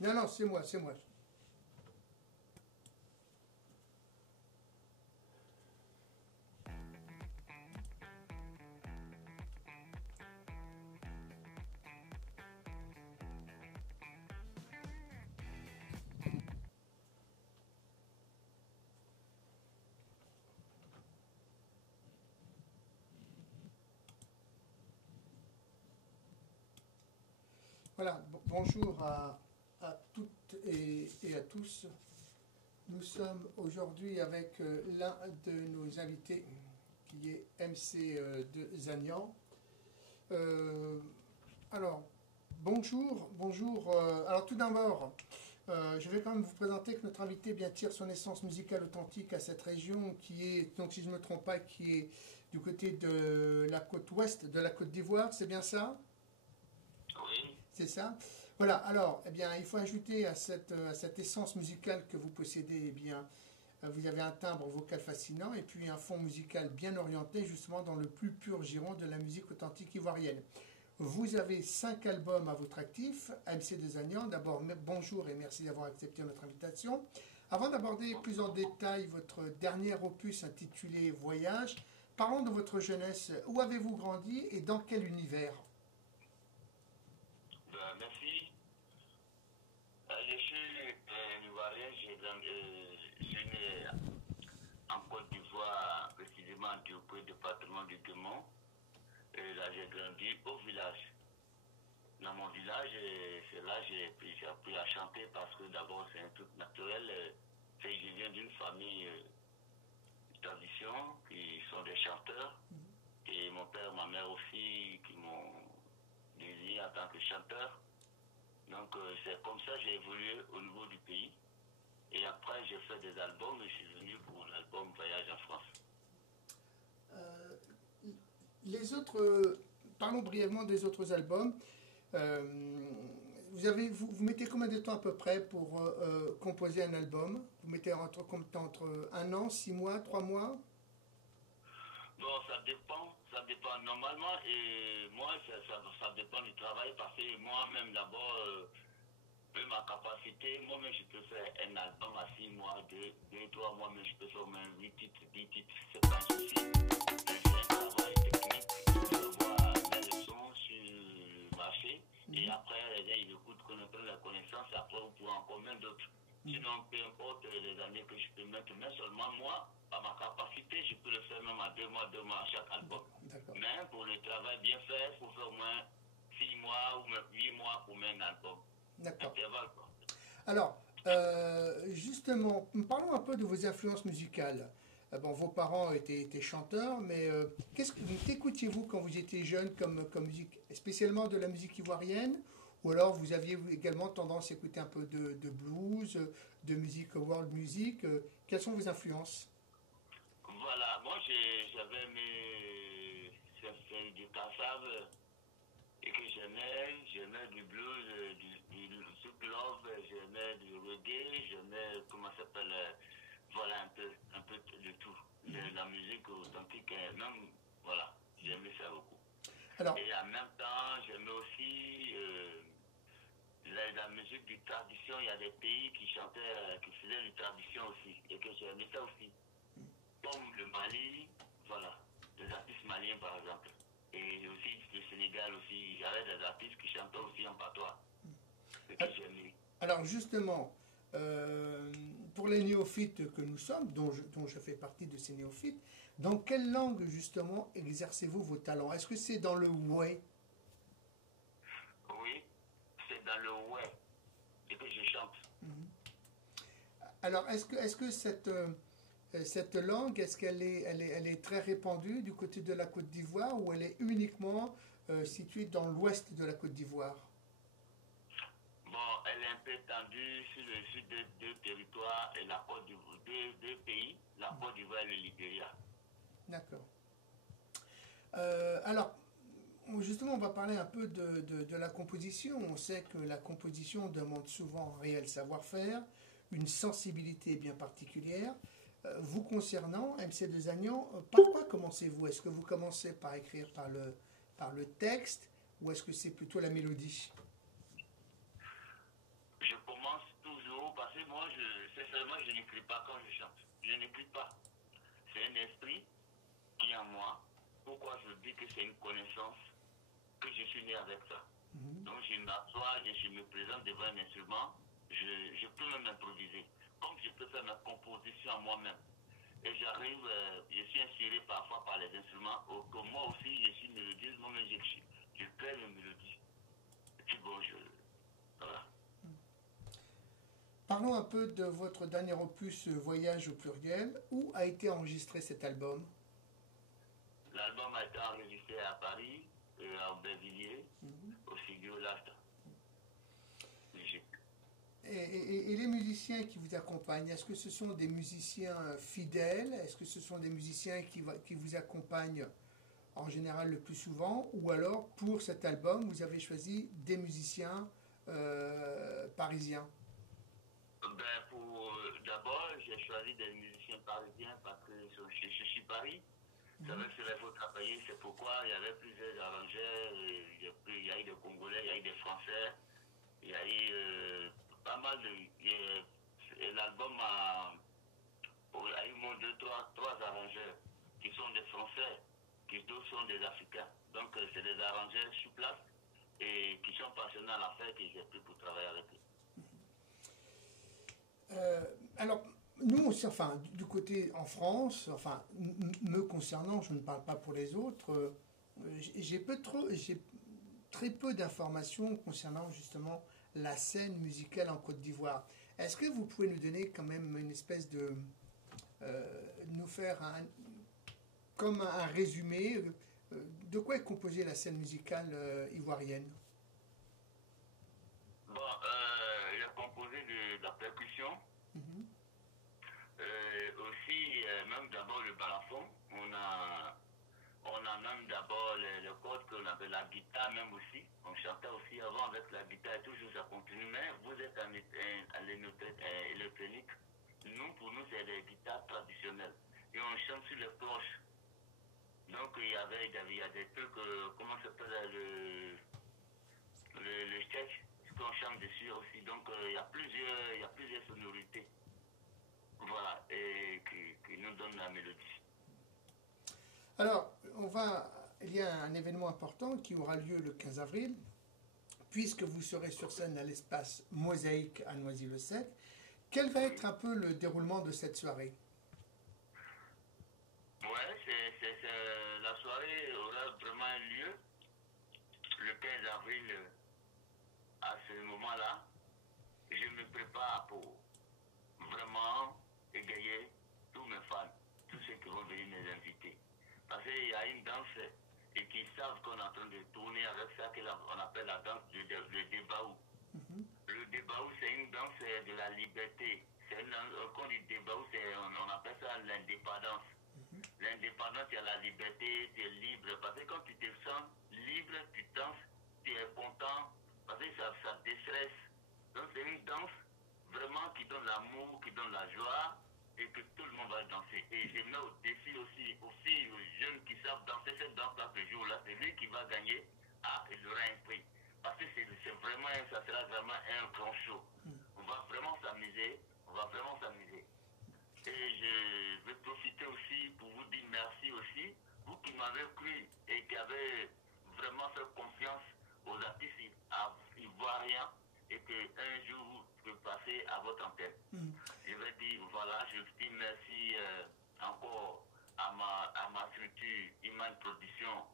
Non, non, c'est moi, c'est moi. Voilà, bonjour à toutes et à tous. Nous sommes aujourd'hui avec l'un de nos invités qui est MC de Zagnan. Euh, alors, bonjour. Alors tout d'abord, je vais quand même vous présenter que notre invité bien tire son essence musicale authentique à cette région qui est, donc si je ne me trompe pas, qui est du côté de la côte ouest de la Côte d'Ivoire, c'est bien ça? Oui. C'est ça. Voilà, alors, eh bien, il faut ajouter à cette essence musicale que vous possédez, eh bien, vous avez un timbre vocal fascinant et puis un fond musical bien orienté justement dans le plus pur giron de la musique authentique ivoirienne. Vous avez 5 albums à votre actif, MC de Zagnan. D'abord, bonjour et merci d'avoir accepté notre invitation. Avant d'aborder plus en détail votre dernier opus intitulé Voyage, parlons de votre jeunesse. Où avez-vous grandi et dans quel univers? Merci. Je suis ivoirien, je suis né en Côte d'Ivoire, précisément au département du Guémont. Et là, j'ai grandi au village. Dans mon village, c'est là que j'ai appris à chanter parce que d'abord, c'est un truc naturel. Je viens d'une famille de tradition qui sont des chanteurs. Et mon père, ma mère aussi, qui m'ont désigné en tant que chanteur. Donc c'est comme ça que j'ai évolué au niveau du pays. Et après j'ai fait des albums et je suis venu pour l'album Voyage en France. Euh, les autres, parlons brièvement des autres albums. Vous mettez combien de temps à peu près pour composer un album? Vous mettez entre un an, 6 mois, 3 mois? Bon, ça dépend normalement et moi ça dépend du travail parce que moi-même d'abord, ma capacité, moi-même je peux faire un album à 6 mois, 3 mois, mais je peux faire même 8 titres, 10 titres, c'est pas un souci. Mais c'est un travail technique, il faut avoir des leçons sur le marché et après les gens ils écoutent, connaissent la connaissance et après vous pouvez en commun d'autres. Sinon, peu importe les années que je peux mettre, mais seulement moi, à ma capacité, je peux le faire même à 2 mois à chaque album. Mais pour le travail bien fait, il faut faire au moins 6 mois ou même 8 mois pour mettre un album. D'accord. Intervalle, quoi. Alors, justement, parlons un peu de vos influences musicales. Bon, vos parents étaient chanteurs, mais qu'écoutiez-vous quand vous étiez jeune comme musique, spécialement de la musique ivoirienne, ou alors vous aviez également tendance à écouter un peu de blues, de musique world music. Quelles sont vos influences? Voilà, moi j'avais mes du cassave et que j'aimais du blues, du soul love, j'aimais du reggae, j'aimais, comment ça s'appelle, voilà un peu de tout. La musique authentique, même, voilà, j'aimais ça beaucoup. Alors, et en même temps, j'aimais aussi la musique du tradition. Il y a des pays qui chantaient, qui faisaient du tradition aussi, et que j'aimais ça aussi. Comme le Mali, voilà, des artistes maliens par exemple. Et aussi le Sénégal aussi, il y avait des artistes qui chantaient aussi en patois. Et que j'aimais. Alors justement, pour les néophytes que nous sommes, dont je fais partie de ces néophytes, dans quelle langue justement exercez-vous vos talents? Est-ce que c'est dans le ouais? Oui, c'est dans le ouais et que je chante. Alors est-ce que cette langue, est-ce qu'elle elle est très répandue du côté de la Côte d'Ivoire ou elle est uniquement située dans l'ouest de la Côte d'Ivoire? Bon, elle est un peu étendue sur le sud de deux territoires et la Côte d'Ivoire, deux pays, la Côte d'Ivoire et le Libéria. D'accord. Alors, justement, on va parler un peu de la composition. On sait que la composition demande souvent un réel savoir-faire, une sensibilité bien particulière. Vous concernant, MC de Zagnan, par quoi commencez-vous? Est-ce que vous commencez par écrire par le texte ou est-ce que c'est plutôt la mélodie? Je commence sincèrement, je n'écris pas quand je chante. Je n'écris pas. C'est un esprit qui est en moi. Pourquoi je dis que c'est une connaissance que je suis né avec ça. Donc je m'assois, je me présente devant un instrument, je peux même improviser. Comme je peux faire ma composition moi-même. Et j'arrive, je suis inspiré parfois par les instruments, que moi aussi je suis mélodieuse, moi-même je crée une mélodie. Et puis bon, voilà. Parlons un peu de votre dernier opus Voyage au pluriel. Où a été enregistré cet album? L'album a été enregistré à Paris, à Aubervilliers, au studio Lasta. Et les musiciens qui vous accompagnent, est-ce que ce sont des musiciens fidèles? Est-ce que ce sont des musiciens qui vous accompagnent en général le plus souvent? Ou alors, pour cet album, vous avez choisi des musiciens parisiens? D'abord, j'ai choisi des musiciens parisiens parce que je suis Paris. Ça veut dire qu'il faut travailler, c'est pourquoi il y avait plusieurs arrangeurs, il y a eu des Congolais, il y a eu des Français, il y a eu pas mal de... L'album a eu moins de trois arrangeurs qui sont des Français, qui d'autres sont des Africains. Donc c'est des arrangeurs sur place et qui sont passionnés à l'affaire que j'ai pris pour travailler avec eux. Alors, nous, enfin, du côté en France, enfin, me concernant, je ne parle pas pour les autres, j'ai très peu d'informations concernant justement la scène musicale en Côte d'Ivoire. Est-ce que vous pouvez nous donner quand même une espèce de... nous faire comme un résumé de quoi est composée la scène musicale ivoirienne? Bon, il est composé de la percussion. Aussi, même d'abord le balafon, on a même d'abord le code qu'on appelle la guitare même aussi. On chantait aussi avant avec la guitare et toujours ça continue, mais vous êtes à l'électronique. Pour nous, c'est des guitares traditionnelles. Et on chante sur les cloches. Donc il y a des trucs, comment ça s'appelle, le sketch, qu'on chante dessus aussi. Donc il y a plusieurs sonorités. Voilà, et qui nous donne la mélodie. Alors, il y a un événement important qui aura lieu le 15 avril, puisque vous serez sur scène à l'espace Mosaïque à Noisy-le-Sec. Quel va être un peu le déroulement de cette soirée? La soirée aura vraiment lieu le 15 avril. À ce moment-là, je me prépare pour vraiment égayer tous mes fans, tous ceux qui vont venir nous inviter. Parce qu'il y a une danse et qui savent qu'on est en train de tourner avec ça qu'on appelle la danse le débaou. Le débaou, c'est une danse de la liberté. Quand on dit débaou, on appelle ça l'indépendance. L'indépendance, c'est la liberté, tu es libre. Parce que quand tu te sens libre, tu danses, tu es content, parce que ça te déstresse. Donc c'est une danse vraiment qui donne l'amour, qui donne la joie, et que tout le monde va danser. Et je mets au défi aussi aux filles, aux jeunes qui savent danser cette danse-là ce jour-là, c'est lui qui va gagner. Il aura un prix. Parce que ça sera vraiment un grand show. On va vraiment s'amuser, Et je vais profiter aussi pour vous dire merci aussi, vous qui m'avez cru et qui avez vraiment fait confiance aux artistes ivoiriens et qu'un jour vous pouvez passer à votre antenne. Je vais dire, voilà, je dis merci encore à ma structure Iman Production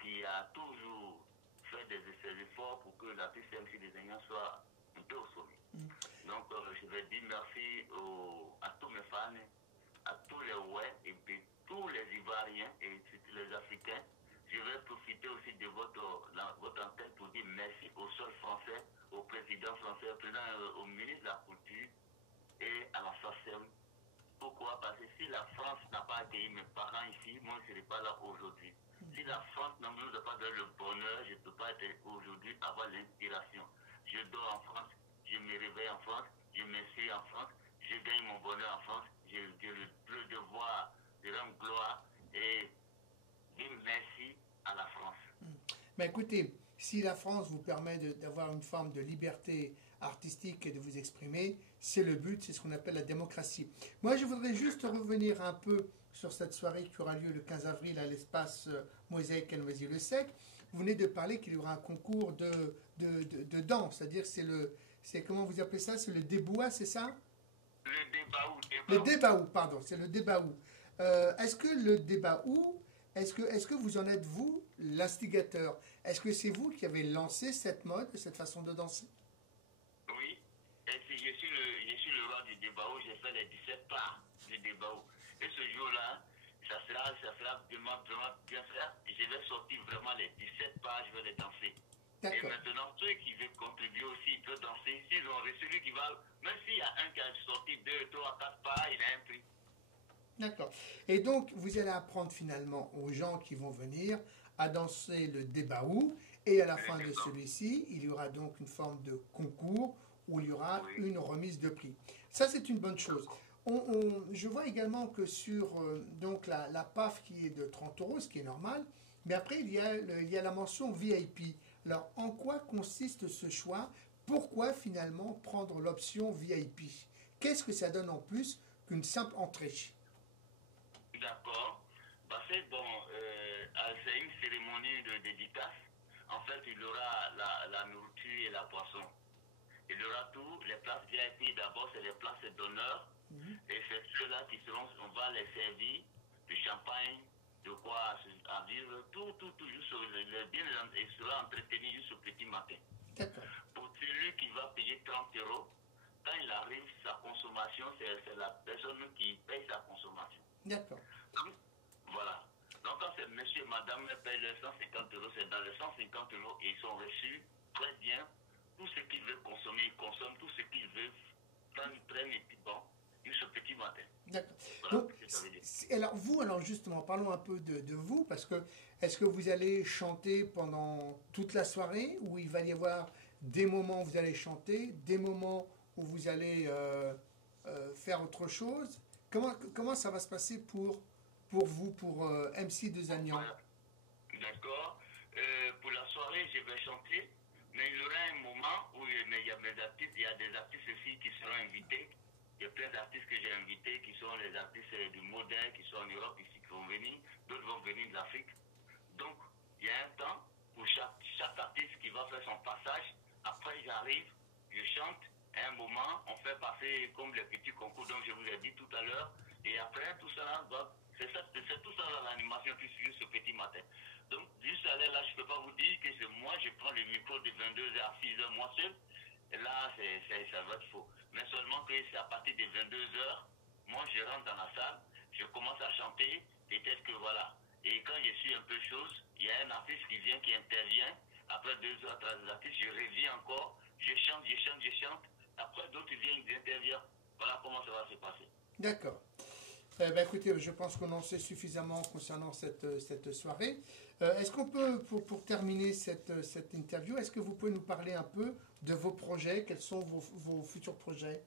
qui a toujours fait des efforts pour que l'artiste MC Designan soit un peu au sommet. Donc je vais dire merci à tous mes fans, à tous les et puis tous les Ivoiriens et les Africains. Je vais profiter aussi de votre antenne pour dire merci au sol français, au président français, au ministre de la Culture et à la SACEM. Pourquoi? Parce que si la France n'a pas accueilli mes parents ici, moi je ne serai pas là aujourd'hui. Si la France ne nous a pas donné le bonheur, je ne peux pas être aujourd'hui avoir l'inspiration. Je dors en France, je me réveille en France, je me suis en France, je gagne mon bonheur en France, j'ai le devoir de rendre gloire et dire merci à la France. Mais écoutez, si la France vous permet d'avoir une forme de liberté artistique et de vous exprimer. C'est le but, c'est ce qu'on appelle la démocratie. Moi, je voudrais juste revenir un peu sur cette soirée qui aura lieu le 15 avril à l'espace Mosaïque à Noisy-le-Sec. Vous venez de parler qu'il y aura un concours de danse, c'est-à-dire c'est comment vous appelez ça? C'est le déboua, c'est ça? Le débaou. Le débaou, pardon, c'est le débaou. Est-ce que le débaou, est-ce que vous en êtes, vous, l'instigateur? Est-ce que c'est vous qui avez lancé cette mode, cette façon de danser? Oui. Et si je suis le roi du débaou, j'ai fait les 17 pas du débaou. Et ce jour-là, ça sera vraiment bien fait. Je vais sortir vraiment les 17 pas, je vais les danser. Et maintenant, ceux qui veulent contribuer aussi, ils peuvent danser. S'ils ont reçu celui qui va, même s'il y a un qui a sorti 2, 3, 4 pas, il a un prix. D'accord. Et donc, vous allez apprendre finalement aux gens qui vont venir à danser le débaou. Et à la fin de celui-ci, il y aura donc une forme de concours où il y aura une remise de prix. Ça, c'est une bonne chose. Je vois également que sur donc la PAF qui est de 30 euros, ce qui est normal, mais après, il y a la mention VIP. Alors, en quoi consiste ce choix? Pourquoi finalement prendre l'option VIP? Qu'est-ce que ça donne en plus qu'une simple entrée? D'accord. Parce que bon, c'est une cérémonie de dédicace. En fait, il y aura la nourriture et la boisson. Il y aura tout. Les places VIP, d'abord, c'est les places d'honneur. Et c'est ceux-là qui seront, on va les servir du champagne, de quoi à vivre, tout, juste bien, il sera entretenu jusqu'au petit matin. Pour celui qui va payer 30 euros, quand il arrive, sa consommation, c'est la personne qui paye sa consommation. D'accord. Voilà. Donc quand c'est monsieur, madame paye les 150 euros, c'est dans les 150 euros et ils sont reçus très bien. Tout ce qu'ils veulent consommer, ils consomment. Tout ce qu'ils veulent prennent et puis bon, jusqu'au petit matin. D'accord. Voilà. Donc, alors justement, parlons un peu de vous, parce que est-ce que vous allez chanter pendant toute la soirée, ou il va y avoir des moments où vous allez chanter, des moments où vous allez faire autre chose? Comment ça va se passer pour vous, pour MC de Zagnan? D'accord. Pour la soirée, je vais chanter, mais il y aura un moment où il y a des artistes, il y a des artistes aussi qui seront invités. Il y a plein d'artistes que j'ai invités qui sont les artistes du modèle, qui sont en Europe ici, qui vont venir. D'autres vont venir de l'Afrique. Donc, il y a un temps pour chaque artiste qui va faire son passage. Après, j'arrive, je chante. À un moment, on fait passer comme les petits concours dont je vous ai dit tout à l'heure. Et après, tout ça, c'est tout ça l'animation qui suit ce petit matin. Donc, juste aller là, je ne peux pas vous dire que c'est moi, je prends le micro de 22h à 6h moi seul. Et là, ça va être faux. Mais seulement que c'est à partir de 22h, moi je rentre dans la salle, je commence à chanter, peut-être que voilà. Et quand je suis un peu chose, il y a un artiste qui vient, qui intervient. Après 2 heures, 3 artistes, je reviens encore, je chante. Après d'autres viennent, ils interviennent. Voilà comment ça va se passer. D'accord. Écoutez, je pense qu'on en sait suffisamment concernant cette soirée. Est-ce qu'on peut, pour terminer cette interview, est-ce que vous pouvez nous parler un peu de vos projets? Quels sont vos futurs projets?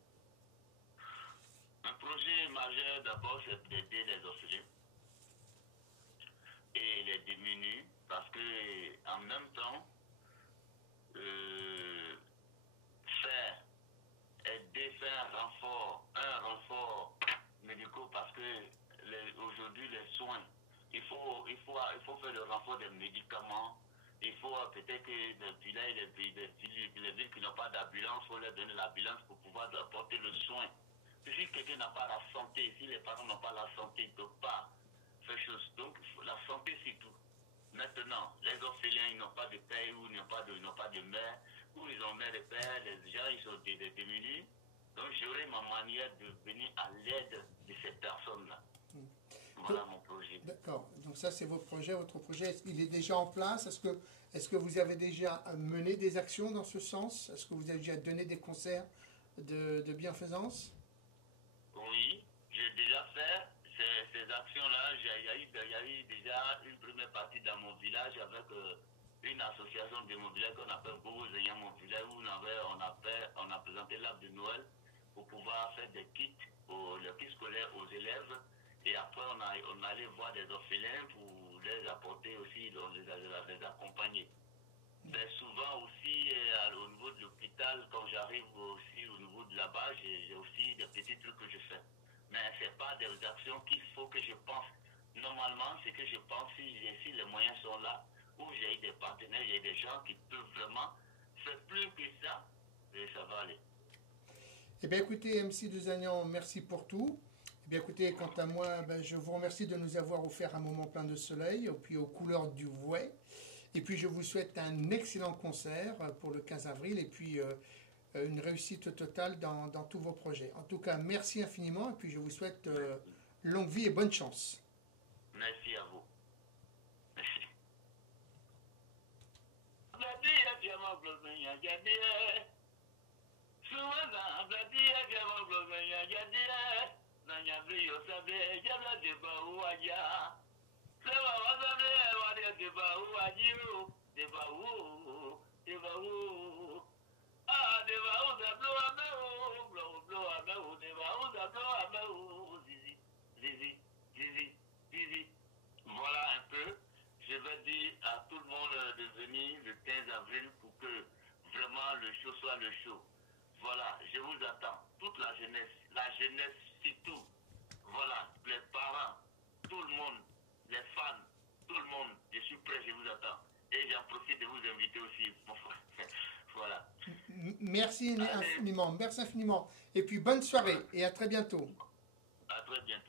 Un projet majeur d'abord, c'est d'aider les orphelins et les démunis, parce que en même temps, faire un renfort médical, parce que aujourd'hui les soins, il faut faire le renfort des médicaments. Il faut peut-être que les villes qui n'ont pas d'ambulance, il faut leur donner l'ambulance pour pouvoir apporter le soin. Si quelqu'un n'a pas la santé, si les parents n'ont pas la santé, ils ne peuvent pas faire chose. Donc la santé c'est tout. Maintenant, les orphelins, ils n'ont pas de père ou ils n'ont pas de mère, ou ils ont mère et père, les gens ils sont démunis. Donc j'aurai ma manière de venir à l'aide de ces personnes-là. Voilà mon projet. D'accord. Donc ça, c'est votre projet. Votre projet, il est déjà en place? Est-ce que vous avez déjà mené des actions dans ce sens? Est-ce que vous avez déjà donné des concerts de bienfaisance? Oui, j'ai déjà fait ces actions-là. Il y a eu déjà une première partie dans mon village avec une association de mon village qu'on appelle Bobo Zéyan mon village, où on a présenté l'arbre de Noël pour pouvoir faire des kits, les kits scolaires aux élèves. Et après, on allait voir des orphelins pour les apporter aussi, les accompagner. Mais souvent aussi, au niveau de l'hôpital, quand j'arrive aussi au niveau de là-bas, j'ai aussi des petits trucs que je fais. Mais ce n'est pas des actions qu'il faut que je pense. Normalement, c'est que je pense si les moyens sont là, où j'ai des partenaires, j'ai des gens qui peuvent vraiment faire plus que ça, et ça va aller. Eh bien, écoutez, MC Dezagnan, merci pour tout. Eh bien, écoutez, quant à moi, ben, je vous remercie de nous avoir offert un moment plein de soleil, et puis aux couleurs du Vouet. Et puis, je vous souhaite un excellent concert pour le 15 avril, et puis une réussite totale dans tous vos projets. En tout cas, merci infiniment, et puis je vous souhaite longue vie et bonne chance. Merci à vous. Merci. Voilà un peu. Je vais dire à tout le monde de venir le 15 avril pour que vraiment le show soit le show. Voilà, je vous attends. Toute la jeunesse surtout. Voilà, les parents, tout le monde, les fans, tout le monde. Je suis prêt, je vous attends. Et j'en profite de vous inviter aussi. Voilà. Merci infiniment, merci infiniment. Et puis bonne soirée et à très bientôt. À très bientôt.